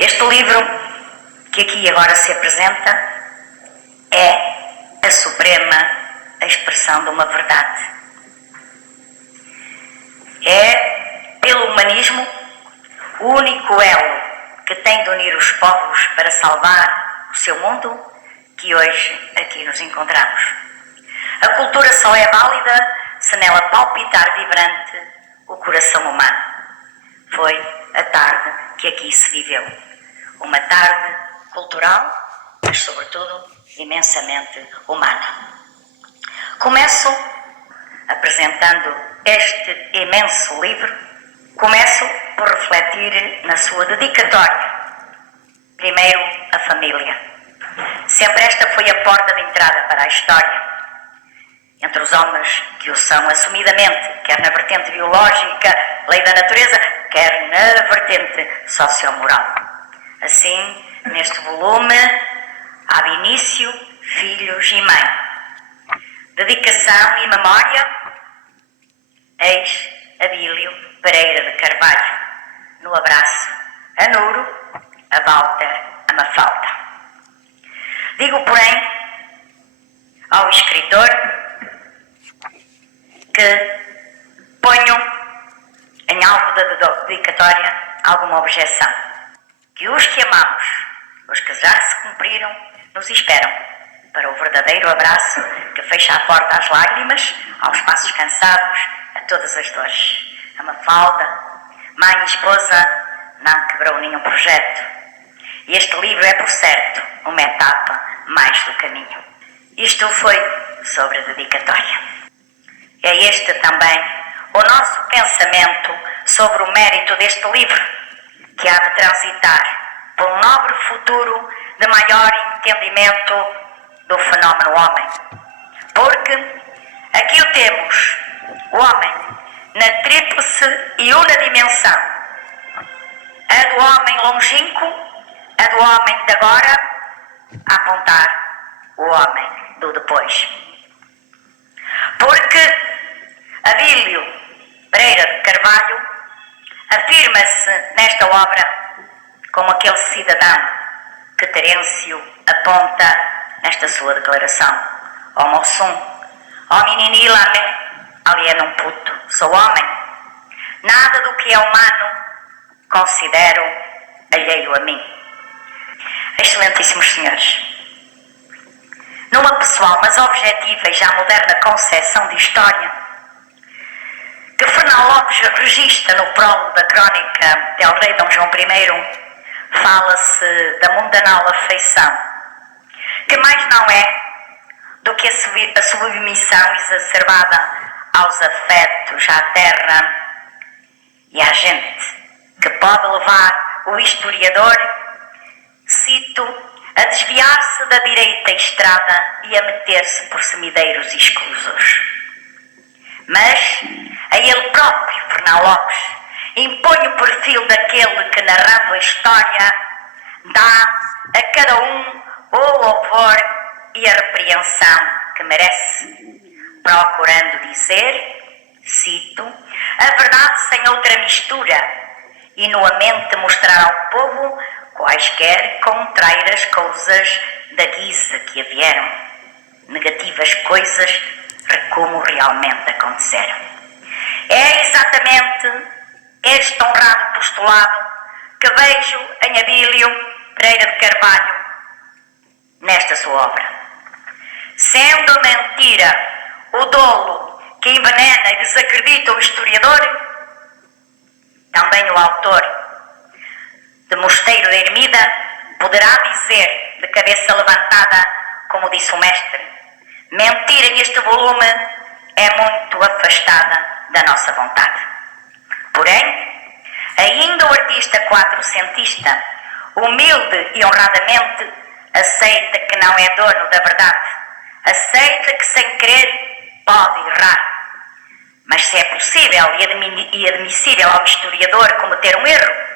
Este livro que aqui agora se apresenta é a suprema expressão de uma verdade. É, pelo humanismo, o único elo que tem de unir os povos para salvar o seu mundo, que hoje aqui nos encontramos. A cultura só é válida se nela palpitar vibrante o coração humano. Foi a tarde que aqui se viveu. Uma tarde cultural, mas sobretudo imensamente humana. Começo apresentando este imenso livro. Começo por refletir na sua dedicatória. Primeiro, a família. Sempre esta foi a porta de entrada para a história. Entre os homens que o são assumidamente, quer na vertente biológica, lei da natureza, quer na vertente sociomoral. Assim, neste volume, há início, filhos e mãe. Dedicação e memória, eis Abílio Pereira de Carvalho. No abraço a Nuro, a Walter, a Mafalda. Digo, porém, ao escritor que ponho em alvo da dedicatória alguma objeção. Que os que amamos, os que já se cumpriram, nos esperam para o verdadeiro abraço que fecha a porta às lágrimas, aos passos cansados, a todas as dores. A Mafalda, mãe e esposa, não quebrou nenhum projeto. E este livro é, por certo, uma etapa mais do caminho. Isto foi sobre a dedicatória. É este também o nosso pensamento sobre o mérito deste livro, que há de transitar por um nobre futuro de maior entendimento do fenómeno homem. Porque aqui o temos, o homem, na tríplice e una dimensão. A do homem longínquo, a do homem de agora, a apontar o homem do depois. Porque Abílio Pereira de Carvalho afirma-se nesta obra como aquele cidadão que Terêncio aponta nesta sua declaração. Homo sum, homini lame, alienum puto, sou homem. Nada do que é humano considero alheio a mim. Excelentíssimos senhores, numa pessoal, mas objetiva e já moderna concepção de história, que Fernão Lopes registra no prólogo da crónica del rei Dom João I, fala-se da mundanal afeição, que mais não é do que a submissão exacerbada aos afetos, à terra e à gente, que pode levar o historiador, cito, a desviar-se da direita estrada e a meter-se por semideiros escusos. Mas a ele próprio, Fernão Lopes, impõe o perfil daquele que, narrando a história, dá a cada um o louvor e a repreensão que merece, procurando dizer, cito, a verdade sem outra mistura, e nuamente mostrar ao povo quaisquer contrárias coisas da guisa que havieram, negativas coisas como realmente aconteceram. É exatamente este honrado postulado que vejo em Abílio Pereira de Carvalho nesta sua obra. Sendo mentira o dolo que envenena e desacredita o historiador, também o autor de Mosteiro da Ermida poderá dizer, de cabeça levantada, como disse o mestre, mentira neste volume é muito afastada da nossa vontade. Porém, ainda o artista quatrocentista, humilde e honradamente, aceita que não é dono da verdade, aceita que sem querer pode errar. Mas se é possível e admissível ao historiador cometer um erro,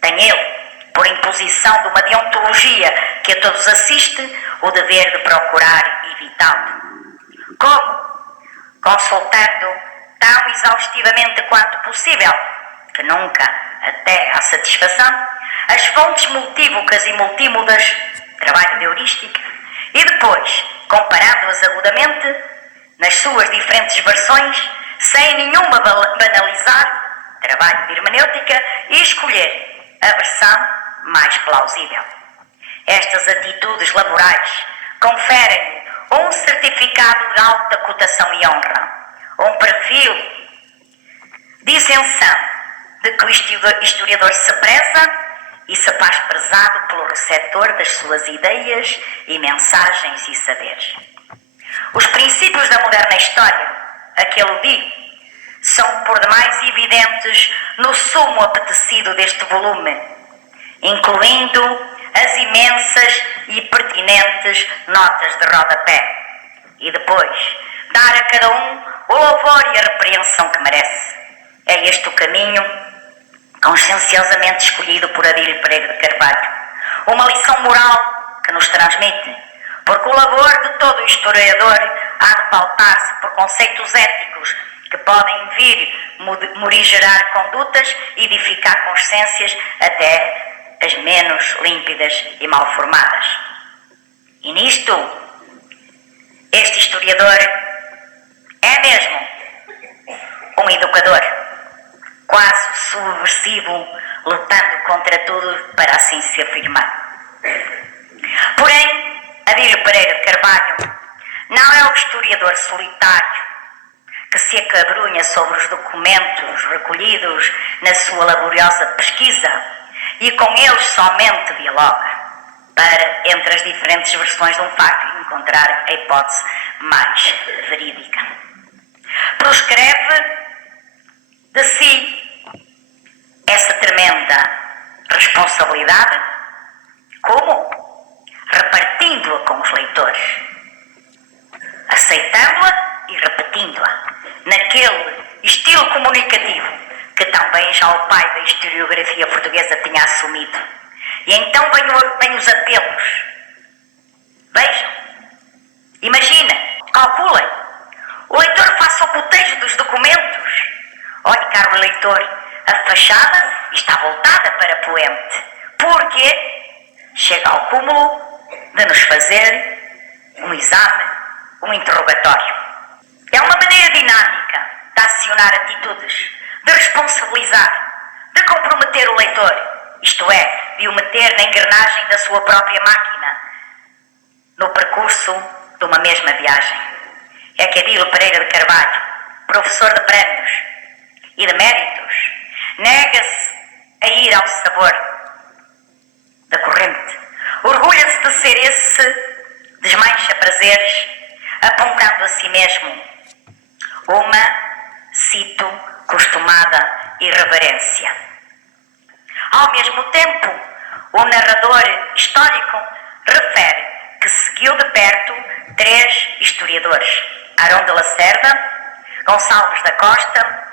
tem ele, por imposição de uma deontologia que a todos assiste, o dever de procurar evitá-lo. Como? Consultando tão exaustivamente quanto possível, que nunca até à satisfação, as fontes multívocas e multímodas, trabalho de heurística, e depois, comparando-as agudamente, nas suas diferentes versões, sem nenhuma banalizar, trabalho de hermenêutica, e escolher a versão mais plausível. Estas atitudes laborais conferem um certificado de alta cotação e honra, um perfil de isenção de que o historiador se preza e se faz prezado pelo receptor das suas ideias e mensagens e saberes. Os princípios da moderna história, a que aludi, são por demais evidentes no sumo apetecido deste volume, incluindo as imensas e pertinentes notas de rodapé, e depois dar a cada um o louvor e a repreensão que merece. É este o caminho conscienciosamente escolhido por Abílio Pereira de Carvalho, uma lição moral que nos transmite, porque o labor de todo historiador há de pautar-se por conceitos éticos que podem vir morigerar condutas e edificar consciências até as menos límpidas e mal formadas. E nisto, este historiador é mesmo um educador, quase subversivo, lutando contra tudo para assim se afirmar. Porém, Abílio Pereira de Carvalho não é o historiador solitário que se acabrunha sobre os documentos recolhidos na sua laboriosa pesquisa e com eles somente dialoga, para, entre as diferentes versões de um facto, encontrar a hipótese mais verídica. Proscreve de si essa tremenda responsabilidade, como? Repartindo-a com os leitores, aceitando-a e repetindo-a, naquele estilo comunicativo que também já o pai da historiografia portuguesa tinha assumido. E então vêm os apelos. Vejam, imagina, calculem, o leitor faça o cotejo dos documentos. Olhe, caro leitor, a fachada está voltada para poente, porque chega ao cúmulo de nos fazer um exame, um interrogatório. É uma maneira dinâmica de acionar atitudes, de responsabilizar, de comprometer o leitor, isto é, de o meter na engrenagem da sua própria máquina, no percurso de uma mesma viagem. É que Abílio Pereira de Carvalho, professor de prémios e de méritos, nega-se a ir ao sabor da corrente. Orgulha-se de ser esse desmancha-prazeres, apontando a si mesmo uma, cito, costumada irreverência. Ao mesmo tempo, o narrador histórico refere que seguiu de perto 3 historiadores: Arão de Lacerda, Gonçalves da Costa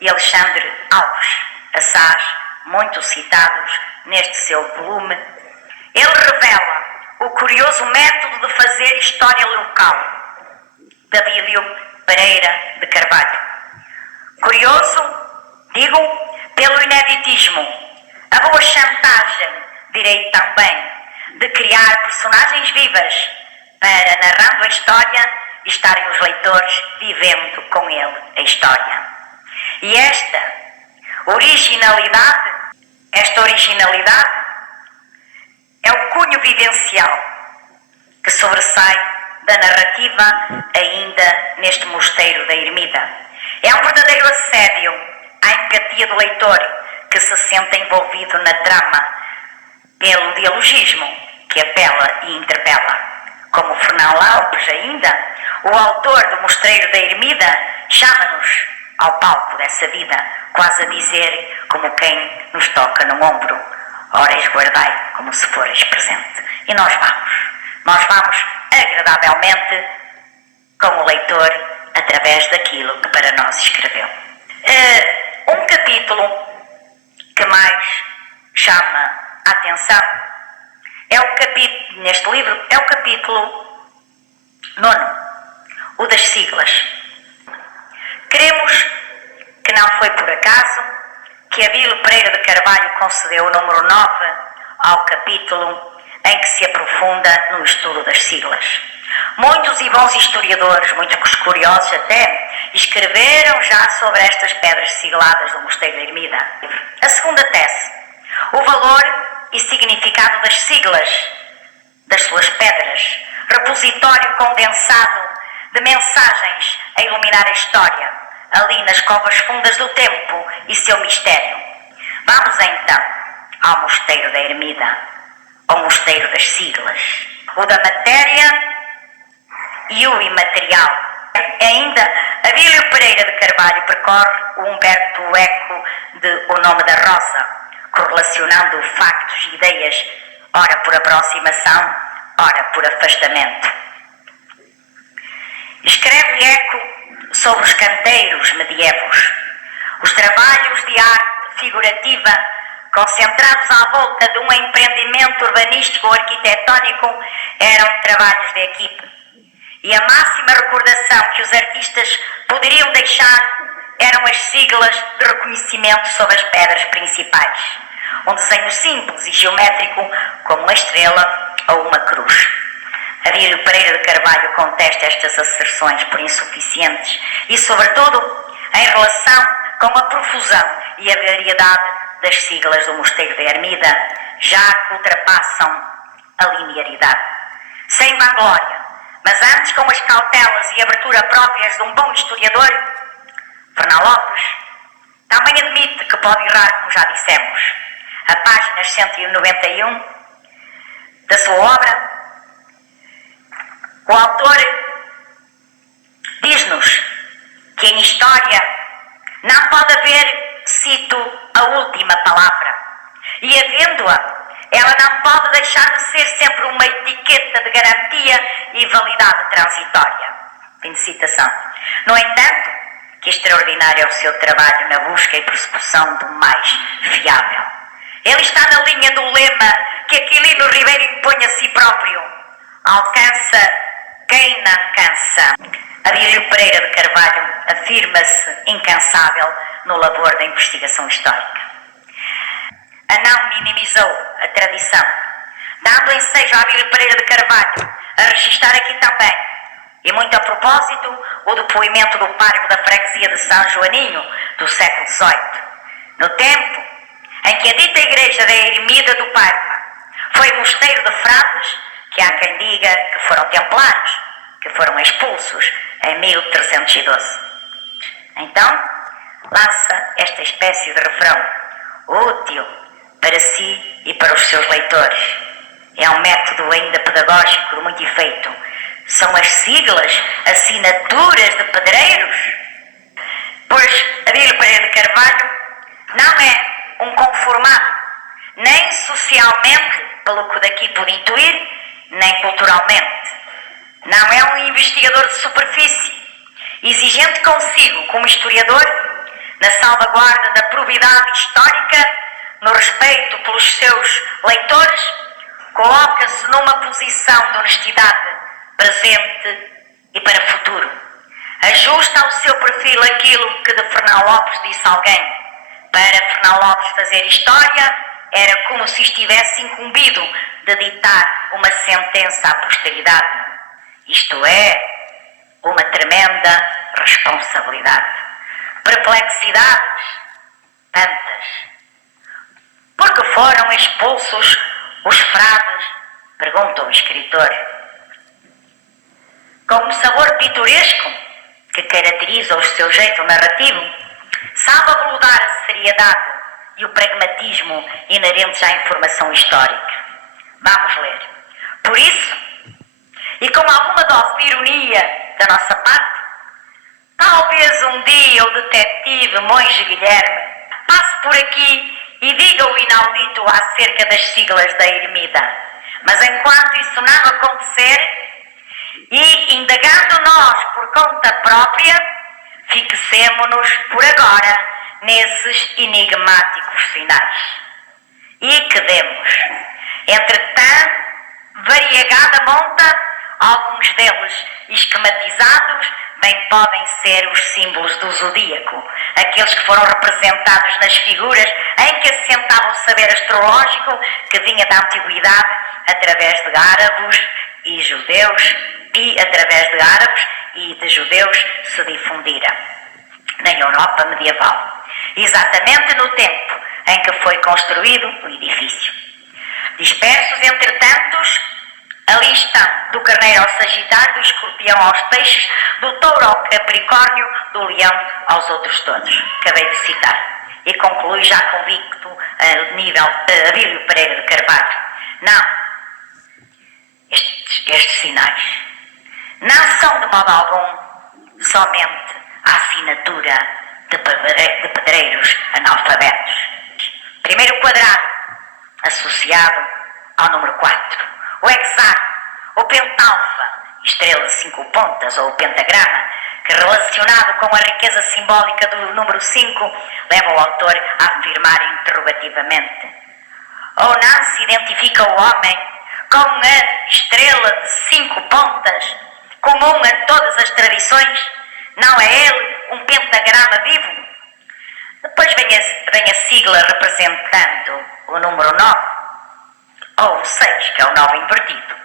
e Alexandre Alves, assaz muito citados neste seu volume. Ele revela o curioso método de fazer história local de Abílio Pereira de Carvalho. Curioso, digo, pelo ineditismo, a boa chantagem, direi também, de criar personagens vivas para, narrando a história, estarem os leitores vivendo com ele a história. E esta originalidade é o cunho vivencial que sobressai da narrativa ainda neste mosteiro da Ermida. É um verdadeiro assédio à empatia do leitor que se sente envolvido na trama pelo dialogismo que apela e interpela. Como Fernão Lopes ainda, o autor do Mosteiro da Ermida, chama-nos ao palco dessa vida, quase a dizer como quem nos toca no ombro: ora esguardai como se fores presente. E nós vamos agradavelmente com o leitor através daquilo que para nós escreveu. Um capítulo que mais chama a atenção é o capítulo, neste livro, é o capítulo 9, o das siglas. Queremos que não foi por acaso que Abílio Pereira de Carvalho concedeu o número 9 ao capítulo em que se aprofunda no estudo das siglas. Muitos e bons historiadores, muitos curiosos até, escreveram já sobre estas pedras sigladas do Mosteiro da Ermida. A segunda tese, o valor e significado das siglas das suas pedras, repositório condensado de mensagens a iluminar a história, ali nas covas fundas do tempo e seu mistério. Vamos então ao Mosteiro da Ermida, ao Mosteiro das Siglas, o da matéria e o imaterial. Ainda, Abílio Pereira de Carvalho percorre o Humberto Eco de O Nome da Rosa, correlacionando factos e ideias, ora por aproximação, ora por afastamento. Escreve Eco sobre os canteiros medievos, os trabalhos de arte figurativa concentrados à volta de um empreendimento urbanístico ou arquitetónico eram trabalhos de equipe. E a máxima recordação que os artistas poderiam deixar eram as siglas de reconhecimento sobre as pedras principais. Um desenho simples e geométrico, como uma estrela ou uma cruz. Abílio Pereira de Carvalho contesta estas asserções por insuficientes e, sobretudo, em relação com a profusão e a variedade das siglas do Mosteiro da Ermida, já que ultrapassam a linearidade. Sem vanglória, mas antes com as cautelas e abertura próprias de um bom historiador, Fernão Lopes também admite que pode errar, como já dissemos. A páginas 191 da sua obra, o autor diz-nos que em história não pode haver, cito, a última palavra. E havendo-a, ela não pode deixar de ser sempre uma etiqueta de garantia e validade transitória. Fim de citação. No entanto, que extraordinário é o seu trabalho na busca e persecução do mais fiável. Ele está na linha do lema que Aquilino Ribeiro impõe a si próprio. Alcança quem não cansa. Abílio Pereira de Carvalho afirma-se incansável no labor da investigação histórica. Não minimizou a tradição, dando ensejo a Abílio Pereira de Carvalho a registar aqui também, e muito a propósito, o depoimento do pároco da freguesia de São Joaninho, do século XVIII, no tempo em que a dita igreja da Ermida do Paiva foi mosteiro de frades, que há quem diga que foram templários, que foram expulsos em 1312. Então, lança esta espécie de refrão, útil para si e para os seus leitores. É um método ainda pedagógico de muito efeito. São as siglas, assinaturas de pedreiros? Pois Abílio Pereira de Carvalho não é um conformado, nem socialmente, pelo que daqui pude intuir, nem culturalmente. Não é um investigador de superfície, exigente consigo como historiador, na salvaguarda da probidade histórica, no respeito pelos seus leitores, coloca-se numa posição de honestidade presente e para futuro. Ajusta ao seu perfil aquilo que de Fernão Lopes disse alguém. Para Fernão Lopes fazer história era como se estivesse incumbido de ditar uma sentença à posteridade. Isto é, uma tremenda responsabilidade. Perplexidades, tantas. Porque foram expulsos os frades? Pergunta o escritor. Com um sabor pitoresco que caracteriza o seu jeito narrativo, sabe abordar a seriedade e o pragmatismo inerentes à informação histórica. Vamos ler. Por isso, e com alguma dose de ironia da nossa parte, talvez um dia o detetive Monge Guilherme passe por aqui e diga o inaudito acerca das siglas da Ermida. Mas enquanto isso não acontecer, e indagando nós por conta própria, fixemo-nos por agora nesses enigmáticos finais. E que demos, entre tão variegada monta, alguns deles esquematizados, bem podem ser os símbolos do zodíaco, aqueles que foram representados nas figuras em que assentava o saber astrológico que vinha da antiguidade através de árabes e judeus e através de árabes e de judeus se difundira na Europa medieval, exatamente no tempo em que foi construído o edifício. Dispersos, entretanto, ali estão, do carneiro ao sagitário, do escorpião aos peixes, do touro ao capricórnio, do leão aos outros todos. Acabei de citar. E conclui já convicto a nível Abílio Pereira de Carvalho. Não, estes sinais não são de modo algum somente a assinatura de pedreiros analfabetos. Primeiro quadrado, associado ao número 4. O hexágono, o pentalfa, estrela de 5 pontas ou o pentagrama, que relacionado com a riqueza simbólica do número 5, leva o autor a afirmar interrogativamente: ou não se identifica o homem com a estrela de 5 pontas, comum a todas as tradições? Não é ele um pentagrama vivo? Depois vem a sigla representando o número 9, ou o 6, que é o 9 invertido.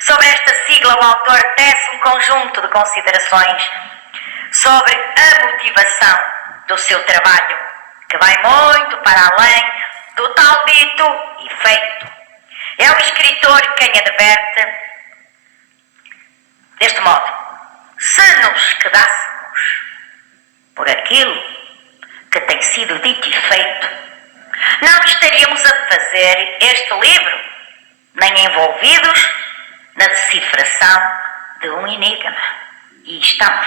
Sobre esta sigla, o autor tece um conjunto de considerações sobre a motivação do seu trabalho, que vai muito para além do tal dito e feito. É o escritor quem adverte deste modo: se nos quedássemos por aquilo que tem sido dito e feito, não estaríamos a fazer este livro, nem envolvidos na decifração de um enigma. E estamos.